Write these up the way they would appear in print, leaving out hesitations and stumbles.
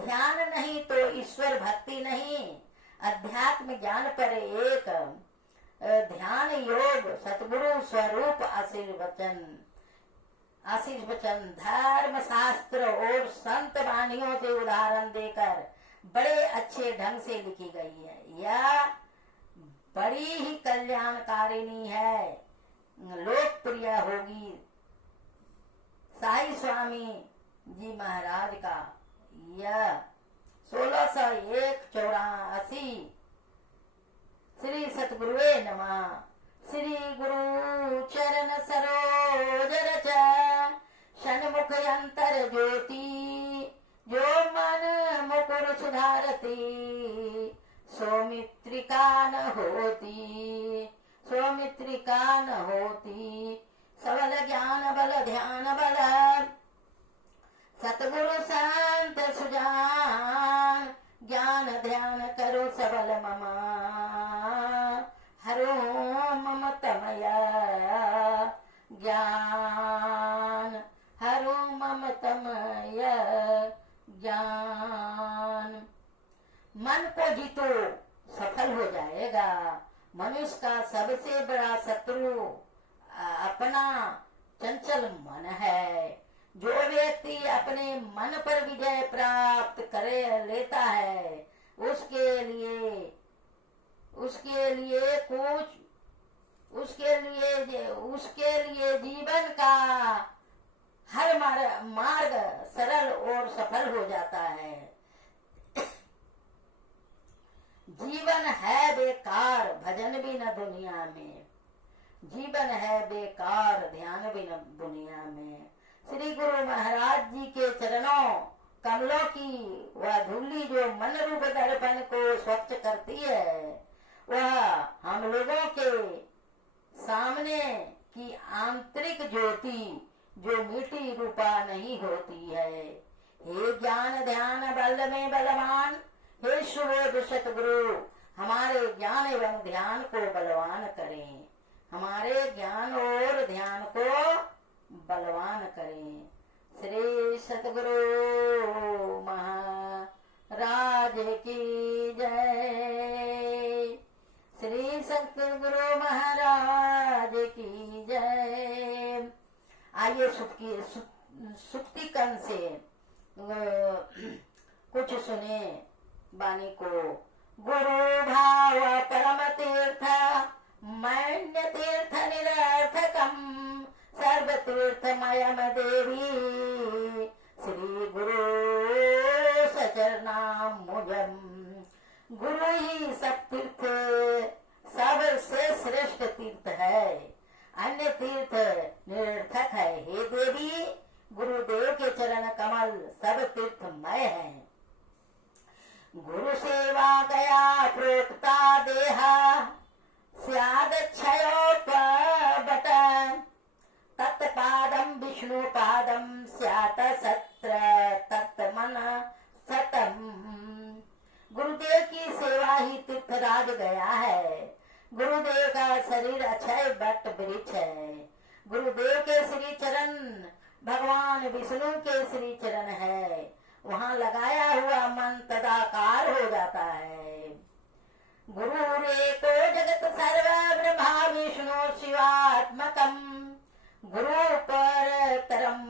ध्यान नहीं तो ईश्वर भक्ति नहीं। अध्यात्म ज्ञान पर एक ध्यान योग सतगुरु स्वरूप आशीष वचन धर्म शास्त्र और संत वाणियों से उदाहरण देकर बड़े अच्छे ढंग से लिखी गई है। यह बड़ी ही कल्याणकारिणी है, लोकप्रिय होगी। साई स्वामी जी महाराज का यह 1684 श्री सतगुरुवे नमः। श्री गुरु चरण सरोज रच षण्मुख अंतर ज्योति, जो मन मुकुर सुधारती सौमित्रिका न होती, सौमित्रिका न होती। सबल ज्ञान बल ध्यान बल सतगुरु संत सुजान, ज्ञान ध्यान करो सबल ममा हरो ममतमय ज्ञान, हरो ममतमय ज्ञान। मन को जीतो सफल हो जाएगा। मनुष्य का सबसे बड़ा शत्रु अपना चंचल मन है। जो व्यक्ति अपने मन पर विजय प्राप्त करे लेता है, उसके लिए जीवन का हर मार्ग सरल और सफल हो जाता है। जीवन है बेकार भजन भी न दुनिया में, जीवन है बेकार ध्यान भी न दुनिया में। श्री गुरु महाराज जी के चरणों कमलों की वह धूली जो मन रूप दर्पण को स्वच्छ करती है, वह हम लोगों के सामने की आंतरिक ज्योति जो मीठी रूपा नहीं होती है। हे ज्ञान ध्यान बल में बलवान, हे सुबोध सतगुरु हमारे ज्ञान एवं ध्यान को बलवान करें, हमारे ज्ञान और ध्यान को बलवान करें। श्री सतगुरु महाराज की जय, श्री सतगुरु महाराज की जय। आइए सुक्ति कंठ से कुछ सुने वाणी को। गुरु भाव परम तीर्थ मैन्य तीर्थ निरर्थकम सर्व तीर्थमयम देवी, श्री गुरु सचरनाम मुझम। गुरु ही सब तीर्थ सबसे श्रेष्ठ तीर्थ है, अन्य तीर्थ निरर्थक है। हे देवी गुरुदेव के चरण कमल सब तीर्थमय है। गुरु सेवा गया प्रोक्ता देहा स्याद क्षयोपबट, तत्पादम विष्णु पादम स्यात सत्र तत्मन सतम। गुरुदेव की सेवा ही तीर्थराज गया है। गुरुदेव का शरीर अक्षय बट वृक्ष है। गुरुदेव के श्री चरण भगवान विष्णु के श्री चरण है, वहाँ लगाया हुआ मन तदाकार हो जाता है। गुरु रे को जगत सर्व ब्रह्मा विष्णु शिवात्मकम, गुरु पर तरम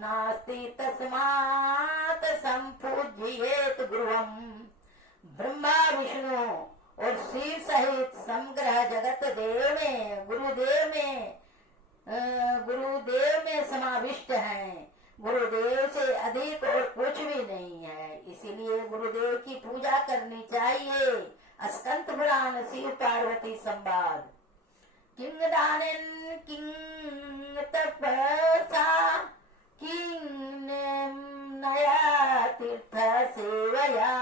नास्ति तस्मात् संपूज्येत गुरुवम। ब्रह्मा विष्णु और शिव सहित समग्र जगत देव में गुरुदेव में समाविष्ट हैं। गुरुदेव से अधिक और कुछ भी नहीं है, इसीलिए गुरुदेव की पूजा करनी चाहिए। स्कंद पुराण शिव पार्वती संवाद। किंग दानेन किंग तपसा किंग नया तीर्थ सेवया,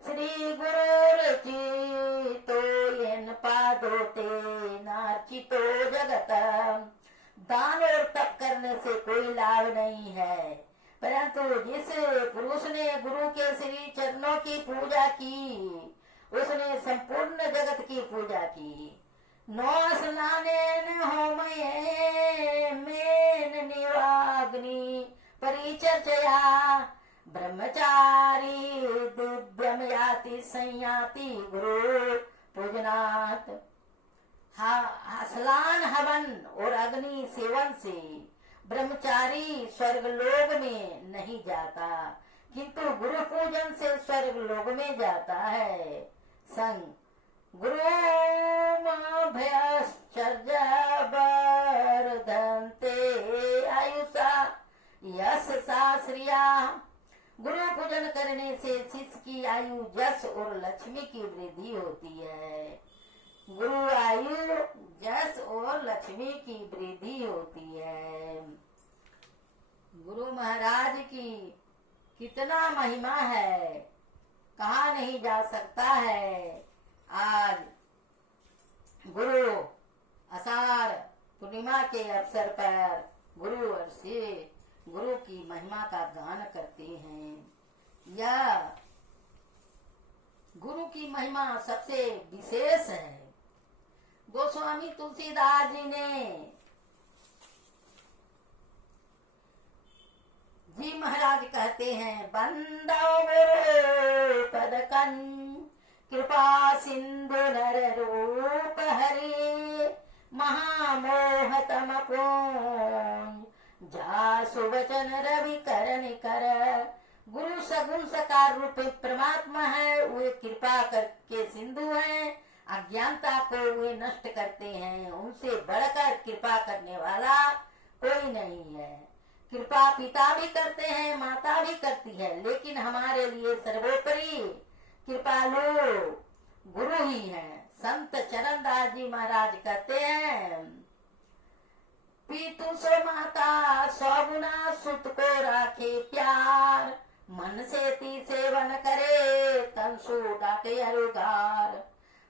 श्री गुरुर्चितो येन पादोते नार्चितो जगत। दान और तप करने से कोई लाभ नहीं है, परंतु जिस पुरुष ने गुरु के श्री चरणों की पूजा की, उसने संपूर्ण जगत की पूजा की। नो स्नानेन होमयेन निवाग्नि परिचर्चया, ब्रह्मचारी जाति संयाति गुरु पूजनात्। स्नान हवन और अग्नि सेवन से ब्रह्मचारी स्वर्ग लोक में नहीं जाता, किंतु गुरु पूजन से स्वर्ग लोक में जाता है। संग गुरुमभ्यश्चर्या वर्धन्ते आयुषा यशसा श्रिया। गुरु पूजन करने से शिष्य की आयु, यश और लक्ष्मी की वृद्धि होती है। गुरु आयु, यश और लक्ष्मी की वृद्धि होती है। गुरु महाराज की कितना महिमा है, कहा नहीं जा सकता है। आज गुरु आषाढ़ पूर्णिमा के अवसर पर गुरु और से गुरु की महिमा का गान करते हैं। यह गुरु की महिमा सबसे विशेष है। गोस्वामी तुलसीदास जी ने जी महाराज कहते हैं, बंदो गुरु पदकन कृपा सिंधु नर रूप हरि महामोह तम जा सुवचन रवि करण कर। गुरु सगुण सकार रूप परमात्मा है, वे कृपा करके सिंधु हैं, अज्ञानता को वे नष्ट करते हैं। उनसे बढ़कर कृपा करने वाला कोई नहीं है। कृपा पिता भी करते हैं, माता भी करती है, लेकिन हमारे लिए सर्वोपरि कृपालु गुरु ही हैं। संत चरणदास जी महाराज कहते हैं, पीतु सो माता सौ गुना सुत को राखे प्यार, मन से ती सेवन करे तन सु डाके अरुगार।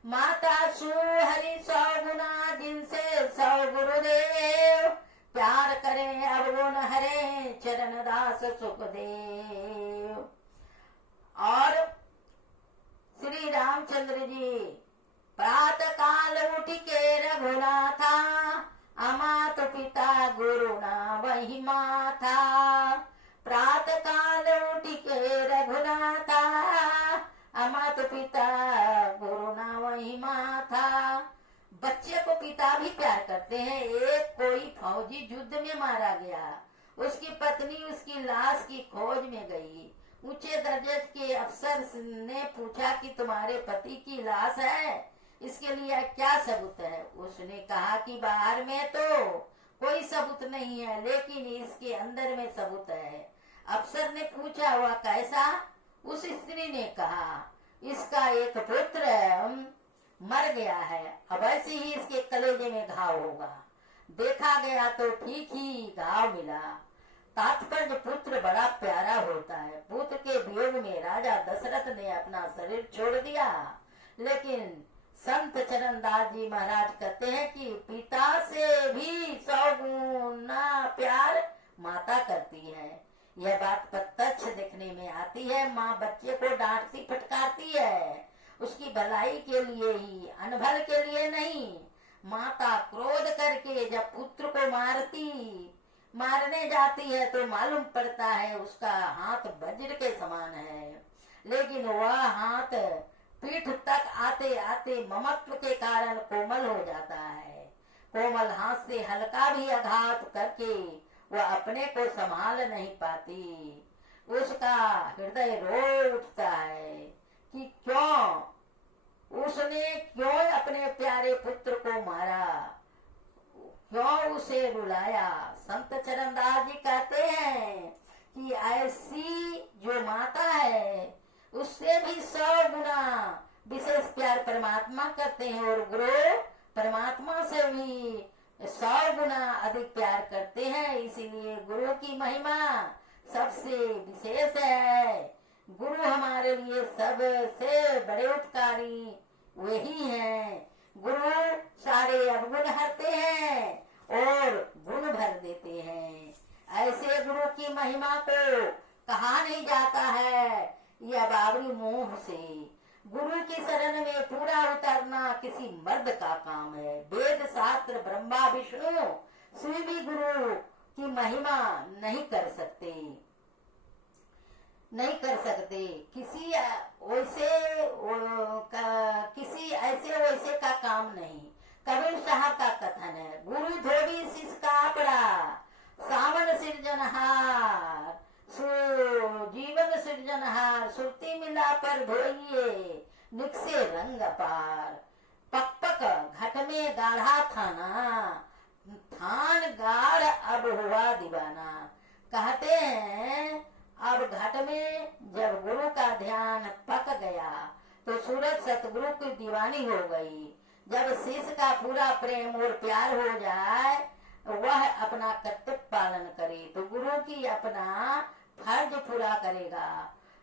माता सु हरि सौ गुना, जिनसे सौ गुरुदेव, प्यार करें अवगुण हरे चरण दास सुखदेव। और श्री रामचंद्र जी प्रातः काल उठ के रघुनाथा, अमात पिता गुरु ना वही माथा। प्रातः काल उठ के रघुनाथा, अमात पिता गुरु ना वही माथा। बच्चे को पिता भी प्यार करते हैं। एक कोई फौजी युद्ध में मारा गया, उसकी पत्नी उसकी लाश की खोज में गई। ऊंचे दर्जे के अफसर ने पूछा कि तुम्हारे पति की लाश है, इसके लिए क्या सबूत है? उसने कहा कि बाहर में तो कोई सबूत नहीं है, लेकिन इसके अंदर में सबूत है। अफसर ने पूछा वह कैसा? उस स्त्री ने कहा इसका एक पुत्र मर गया है, अब ऐसे ही इसके कलेजे में घाव होगा। देखा गया तो ठीक ही घाव मिला। तात्पर्य पुत्र बड़ा प्यारा होता है। पुत्र के वियोग में राजा दशरथ ने अपना शरीर छोड़ दिया, लेकिन संत चरणदास जी महाराज कहते हैं कि पिता से भी 100 गुना प्यार माता करती है। यह बात प्रत्यक्ष देखने में आती है। माँ बच्चे को डांटती फटकारती है, उसकी भलाई के लिए ही, अनभल के लिए नहीं। माता क्रोध करके जब पुत्र को मारने जाती है तो मालूम पड़ता है उसका हाथ वज्र के समान है, लेकिन वह हाथ पीठ तक आते आते ममत्व के कारण कोमल हो जाता है। कोमल हाथ से हल्का भी आघात करके वह अपने को संभाल नहीं पाती। उसका हृदय रो उठता है कि क्यों अपने प्यारे पुत्र को मारा, क्यों उसे रुलाया। संत चरणदास जी कहते हैं कि ऐसी जो माता है उससे भी 100 गुना विशेष प्यार परमात्मा करते हैं, और गुरु परमात्मा से भी 100 गुना अधिक प्यार करते हैं। इसीलिए गुरु की महिमा सबसे विशेष है। गुरु हमारे लिए सबसे बड़े उपकारी वही हैं। गुरु सारे अवगुण हरते हैं और गुण भर देते हैं। ऐसे गुरु की महिमा को कहा नहीं जाता है यह बाबरी मुंह से। गुरु की शरण में पूरा उतरना किसी मर्द का काम है। वेद शास्त्र ब्रह्मा विष्णु शिव भी गुरु की महिमा नहीं कर सकते। दे। किसी ऐसे वैसे का काम नहीं। कबीर साहब का कथन है, गुरु धोबी शिष्य का पड़ा, सावन सृजनहार, जीवन सृजनहार, सुरती मिला पर धोइए, निकसे रंग पार। पक पक घट में गाढ़ा थाना, थान गाढ़ अब हुआ दीवाना। कहते हैं अब घट में जब गुरु का ध्यान पक गया तो सूरज सतगुरु की दीवानी हो गई। जब शिष्य का पूरा प्रेम और प्यार हो जाए, वह अपना कर्तव्य पालन करे तो गुरु की अपना फर्ज पूरा करेगा।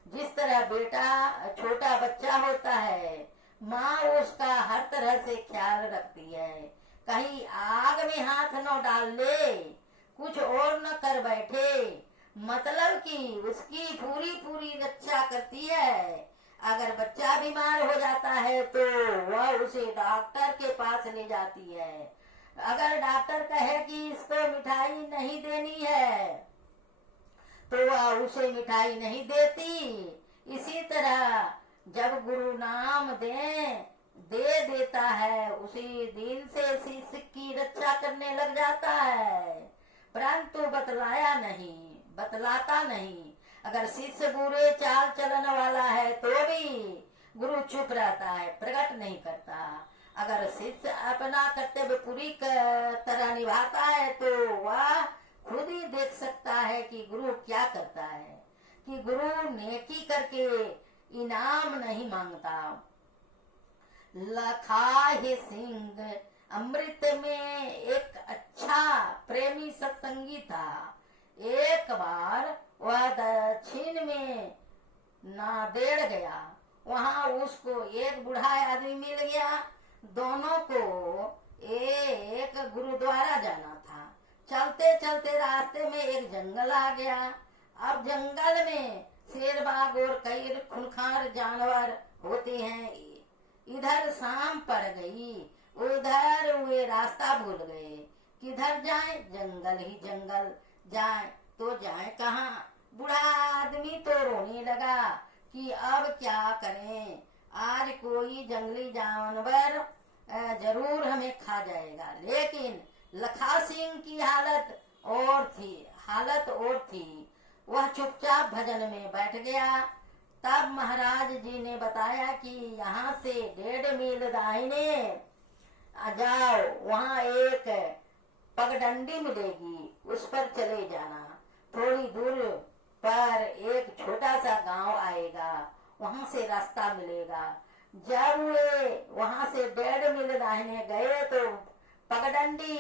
जिस तरह बेटा छोटा बच्चा होता है, माँ उसका हर तरह से ख्याल रखती है, कहीं आग में हाथ न डाल ले, कुछ और न कर बैठे, मतलब कि उसकी पूरी रक्षा करती है। अगर बच्चा बीमार हो जाता है तो वह उसे डॉक्टर के पास ले जाती है। अगर डॉक्टर कहे कि इसको मिठाई नहीं देनी है तो वह उसे मिठाई नहीं देती। इसी तरह जब गुरु नाम दे देता है, उसी दिन से शिष्य की रक्षा करने लग जाता है, परंतु बतलाता नहीं। अगर शिष्य बुरे चाल चलन वाला है तो भी गुरु चुप रहता है, प्रकट नहीं करता। अगर शिष्य अपना कर्तव्य पूरी तरह निभाता है तो वह खुद ही देख सकता है कि गुरु क्या करता है, कि गुरु नेकी करके इनाम नहीं मांगता। लखाए सिंह अमृत में एक अच्छा प्रेमी सत्संगी था। एक बार वह दक्षिण में नांदेड़ गया, वहां उसको एक बूढ़ा आदमी मिल गया। दोनों को एक गुरुद्वारा जाना था। चलते चलते रास्ते में एक जंगल आ गया। अब जंगल में शेर बाघ और कई खूंखार जानवर होते हैं। इधर शाम पड़ गई, उधर वे रास्ता भूल गए। किधर जाएं? जंगल ही जंगल। जाएं तो जाएं कहाँ? बूढ़ा आदमी तो रोने लगा कि अब क्या करें, आज कोई जंगली जानवर जरूर हमें खा जाएगा। लेकिन लखा सिंह की हालत और थी। वह चुपचाप भजन में बैठ गया। तब महाराज जी ने बताया कि यहाँ से 1.5 मील दाहिने जाओ, वहाँ एक पगडंडी मिलेगी, उस पर चले जाना। थोड़ी दूर पर एक छोटा सा गांव आएगा, वहाँ से रास्ता मिलेगा। जब वे वहाँ से 1.5 मील दाहिने गए तो पगडंडी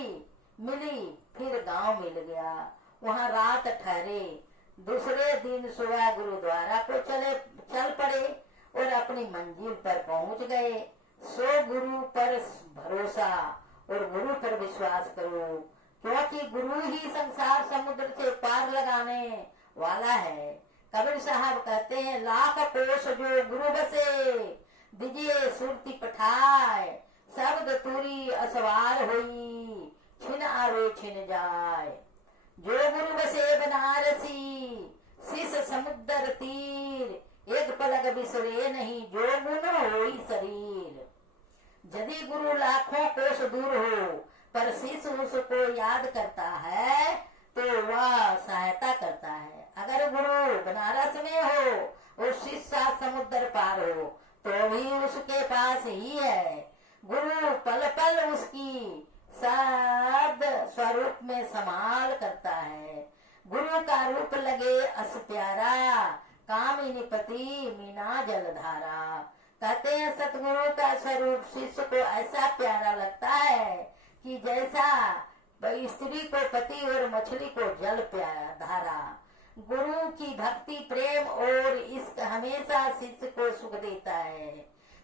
मिली, फिर गांव मिल गया। वहाँ रात ठहरे। दूसरे दिन सुबह गुरुद्वारा को चल पड़े और अपनी मंजिल पर पहुँच गए। सो गुरु पर भरोसा और गुरु पर विश्वास करो, क्योंकि गुरु ही संसार समुद्र से पार लगाने वाला है। कबीर साहब कहते हैं, लाख कोस जो गुरु बसे, दीजिए सुरती पठाए, शब्द तुरी असवार होई, छिन आवे छिन जाए। जो गुरु बसे बनारसी, शीश समुद्र तीर, एक पलक बिसरे नहीं, जो गुण होई शरीर। यदि गुरु लाखों कोस दूर हो पर शिष्य उसको याद करता है तो वह सहायता करता है। अगर गुरु बनारस में हो और शिष्य समुद्र पार हो तो भी उसके पास ही है। गुरु पल पल उसकी शब्द स्वरूप में समाल करता है। गुरु का रूप लगे अस प्यारा, कामिनी पति मीना जलधारा। कहते हैं सतगुरु का स्वरूप शिष्य को ऐसा प्यारा लगता है कि जैसा स्त्री को पति और मछली को जल प्यारा धारा। गुरु की भक्ति प्रेम और इश्क हमेशा शिष्य को सुख देता है।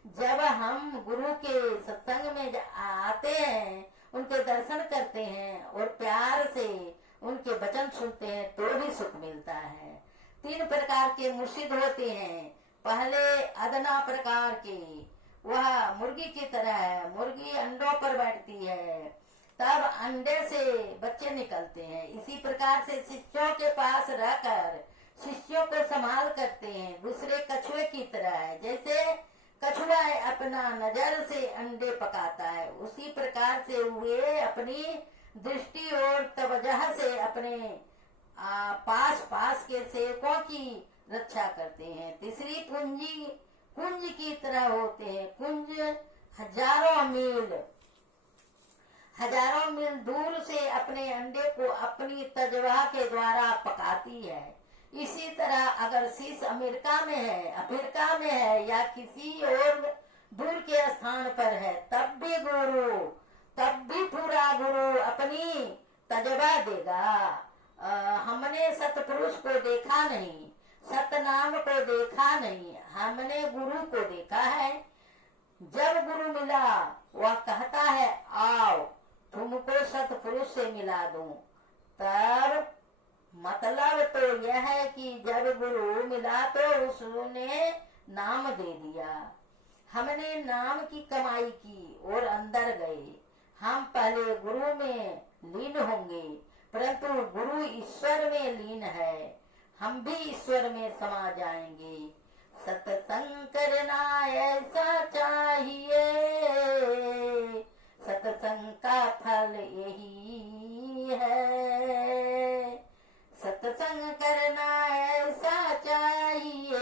जब हम गुरु के सत्संग में आते हैं, उनके दर्शन करते हैं और प्यार से उनके वचन सुनते हैं तो भी सुख मिलता है। 3 प्रकार के मुर्शिद होते हैं। पहले अदना प्रकार के, वह मुर्गी की तरह है। मुर्गी अंडों पर बैठती है, तब अंडे से बच्चे निकलते हैं। इसी प्रकार से शिष्यों के पास रहकर शिष्यों को संभाल करते हैं, दूसरे कछुए की तरह है। जैसे कछुआ अपना नजर से अंडे पकाता है, उसी प्रकार से वे अपनी दृष्टि और तवज्जो से अपने पास पास के सेवकों की रक्षा करते हैं। तीसरी पूंजी कुंज की तरह होते हैं। कुंज हजारों मील दूर से अपने अंडे को अपनी तजवा के द्वारा पकाती है। इसी तरह अगर शीश अफ्रीका में है या किसी और दूर के स्थान पर है, तब भी पूरा गुरु अपनी तजवा देगा। हमने सतपुरुष को देखा नहीं, सतनाम को देखा नहीं, हमने गुरु को देखा है। जब गुरु मिला वह कहता है आओ तुमको सतपुरुष से मिला दूं। तब मतलब तो यह है कि जब गुरु मिला तो उसने नाम दे दिया। हमने नाम की कमाई की और अंदर गए। हम पहले गुरु में लीन होंगे, परंतु गुरु ईश्वर में लीन है, हम भी ईश्वर में समा जाएंगे। सत्संग करना ऐसा चाहिए, सत्संग का फल यही है। सत्संग करना ऐसा चाहिए,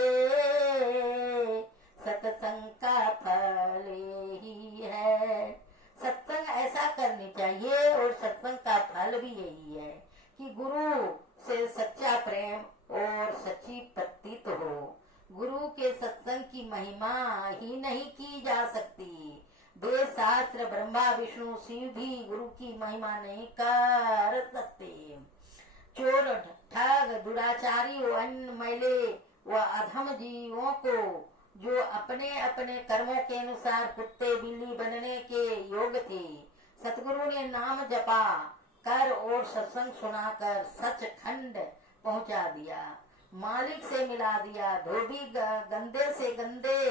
सत्संग का फल यही है। सत्संग ऐसा करनी चाहिए और सत्संग का फल भी यही है कि गुरु से सच्चा प्रेम और सच्ची प्रतीत हो। गुरु के सत्संग की महिमा ही नहीं की जा सकती। वेद शास्त्र ब्रह्मा विष्णु शिव भी गुरु की महिमा नहीं कर सकते। चोर ठग दुराचारी अन्य मैले व अधम जीवों को जो अपने अपने कर्मों के अनुसार कुत्ते बिल्ली बनने के योग थे, सतगुरु ने नाम जपा कर और सत्संग सुनाकर सचखंड पहुंचा दिया, मालिक से मिला दिया। धोबी गंदे से गंदे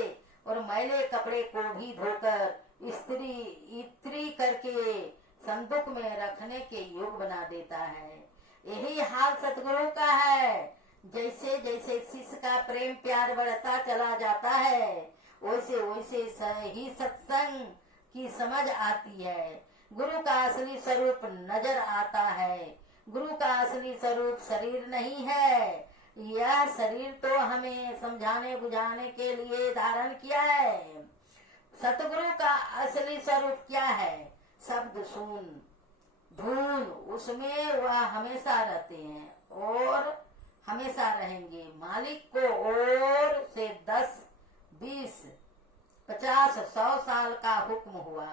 और मैले कपड़े को भी धोकर इस्त्री करके संदूक में रखने के योग बना देता है। यही हाल सतगुरु का है। जैसे जैसे शिष्य का प्रेम प्यार बढ़ता चला जाता है, वैसे वैसे ही सत्संग की समझ आती है। गुरु का असली स्वरूप नजर आता है। गुरु का असली स्वरूप शरीर नहीं है। यह शरीर तो हमें समझाने बुझाने के लिए धारण किया है। सतगुरु का असली स्वरूप क्या है? शब्द सुन धून, उसमें वह हमेशा रहते हैं और हमेशा रहेंगे। मालिक को और से 10, 20, 50, 100 साल का हुक्म हुआ,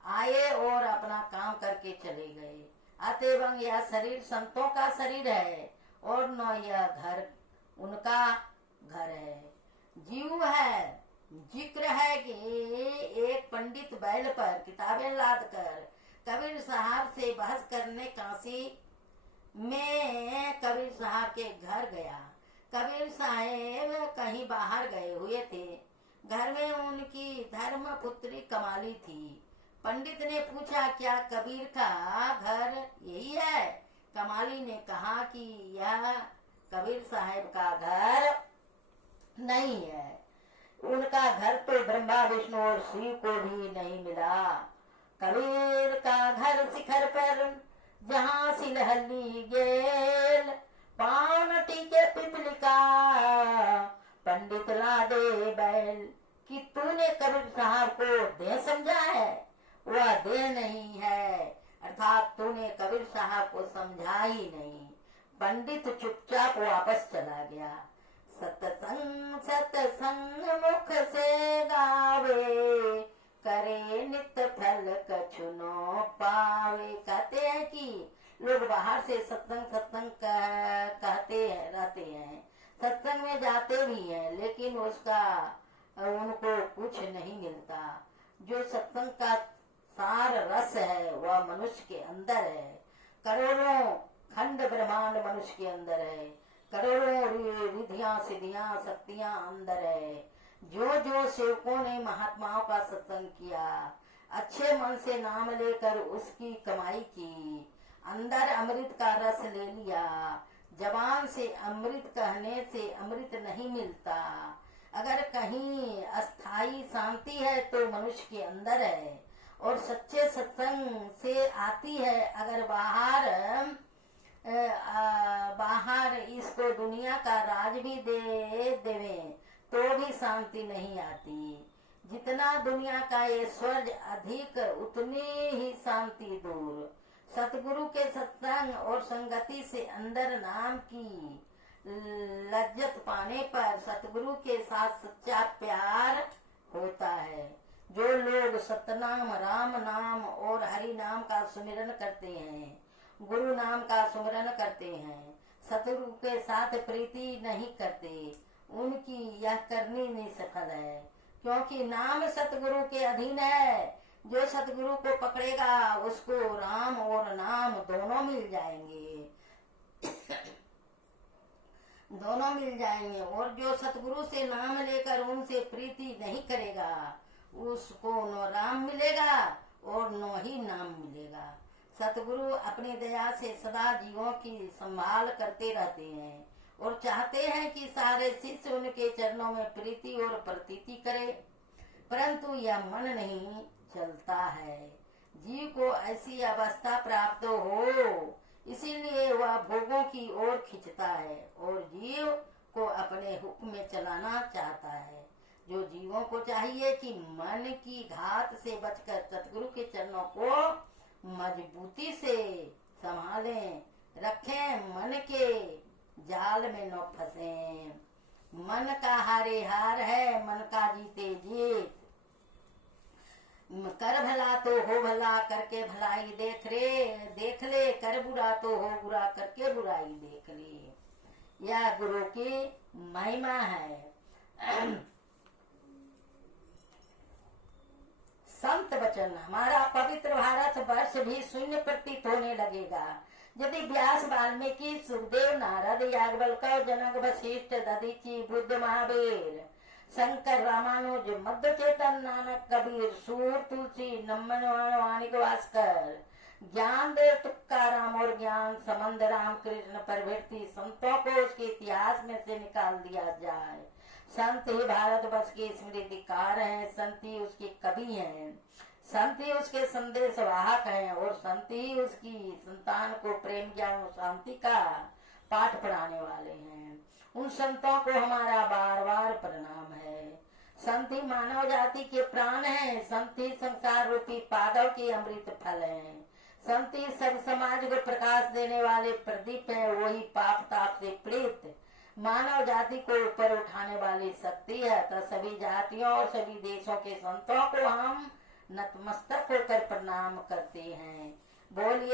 आए और अपना काम करके चले गए। अतएव यह शरीर संतों का शरीर है और न यह घर उनका घर है। जीव है। जिक्र है कि एक पंडित बैल पर किताबें लाद कर कबीर साहब से बहस करने काशी में कबीर साहब के घर गया। कबीर साहब कहीं बाहर गए हुए थे। घर में उनकी धर्म पुत्री कमाली थी। पंडित ने पूछा, क्या कबीर का घर यही है? कमाली ने कहा कि यह कबीर साहब का घर नहीं है। उनका घर तो ब्रह्मा विष्णु और शिव को भी नहीं मिला। कबीर का घर शिखर पर जहाँ सिलहली गेल, पान टीके पिपलिका, पंडित ला दे बैल। कि तूने कबीर साहब को देह समझा है? वह देह नहीं है, अर्थात तूने कबीर साहब को समझा ही नहीं। पंडित चुपचाप वापस चला गया। सत्संग सत्संग मुख से गावे, करे नित्य फल कछु न पावे। कहते हैं कि लोग बाहर से सत्संग सत्संग कहते रहते हैं, सत्संग में जाते भी हैं, लेकिन उसका उनको कुछ नहीं मिलता। जो सत्संग का सार रस है वह मनुष्य के अंदर है। करोड़ों खंड ब्रह्मांड मनुष्य के अंदर है। करोड़ों रिधियां सिद्धियां शक्तियां अंदर है। जो जो सेवकों ने महात्माओं का सत्संग किया, अच्छे मन से नाम लेकर उसकी कमाई की, अंदर अमृत का रस ले लिया, जबान से अमृत कहने से अमृत नहीं मिलता। अगर कहीं अस्थाई शांति है तो मनुष्य के अंदर है और सच्चे सत्संग से आती है। अगर बाहर इसको दुनिया का राज भी दे देवे तो भी शांति नहीं आती। जितना दुनिया का ऐश्वर्य अधिक उतनी ही शांति दूर। सतगुरु के सत्संग और संगति से अंदर नाम की लज्जत पाने पर सतगुरु के साथ सच्चा प्यार होता है। जो लोग सतनाम, राम नाम और हरि नाम का सुमिरन करते हैं, गुरु नाम का सुमिरन करते हैं, सतगुरु के साथ प्रीति नहीं करते, उनकी यह करनी नहीं सफल है। क्योंकि नाम सतगुरु के अधीन है। जो सतगुरु को पकड़ेगा उसको राम और नाम दोनों मिल जाएंगे दोनों मिल जाएंगे। और जो सतगुरु से नाम लेकर उनसे प्रीति नहीं करेगा उसको न राम मिलेगा और न ही नाम मिलेगा। सतगुरु अपनी दया से सदा जीवों की संभाल करते रहते हैं और चाहते हैं कि सारे शिष्य उनके चरणों में प्रीति और प्रतीति करे, परंतु यह मन नहीं चलता है। जीव को ऐसी अवस्था प्राप्त हो, इसीलिए वह भोगों की ओर खींचता है और जीव को अपने हुक्म में चलाना चाहता है। जो जीवों को चाहिए कि मन की घात से बचकर सतगुरु के चरणों को मजबूती से संभालें, रखें, मन के जाल में न फंसे। मन का हारे हार है, मन का जीते जीत। कर भला तो हो भला, करके भलाई देख ले, कर बुरा तो हो बुरा, करके बुराई देख ले। यह गुरु की महिमा है। संत वचन। हमारा पवित्र भारत वर्ष भी शून्य प्रतीत होने लगेगा यदि व्यास, वाल्मीकि, सुखदेव, नारद, याज्ञवल्क्य, जनक, वशिष्ठ, दधीचि, बुद्ध, महावीर, शंकर, रामानुज, मध्य चेतन, नानक, कबीर, सूर, तुलसी, नम्मन, माणिक वास्कर, ज्ञान देव तुकाराम और ज्ञान संबंध रामकृष्ण प्रभृति संतों को उसके इतिहास में से निकाल दिया जाए। संत ही भारतवर्ष के स्मृतिकार हैं, संत ही उसके कवि हैं, संत ही उसके संदेश वाहक हैं और संत ही उसकी संतान को प्रेम ज्ञान और शांति का पाठ पढ़ाने वाले हैं। उन संतों को हमारा बार बार प्रणाम है। संत ही मानव जाति के प्राण हैं, संत ही संसार रूपी पादव के अमृत फल हैं, संत ही सब समाज को प्रकाश देने वाले प्रदीप हैं। वही पाप ताप से पीड़ित मानव जाति को ऊपर उठाने वाली शक्ति है। तो सभी जातियों और सभी देशों के संतों को हम नतमस्तक होकर प्रणाम करते हैं। बोलिए